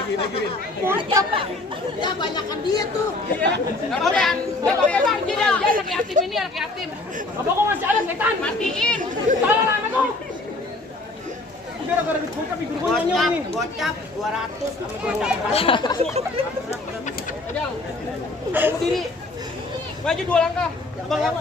Lagi. Bocah Pak. Ya banyakan dia tuh. Bang, dia anak yatim ini, anak yatim. Abang kok masih ada setan, matiin. Tolong anak tuh. Gara-gara bocap itu gue nyanyi nih. Gocap 200 sama gocap. Ajal. Berdiri. Maju 2 langkah. Abang apa?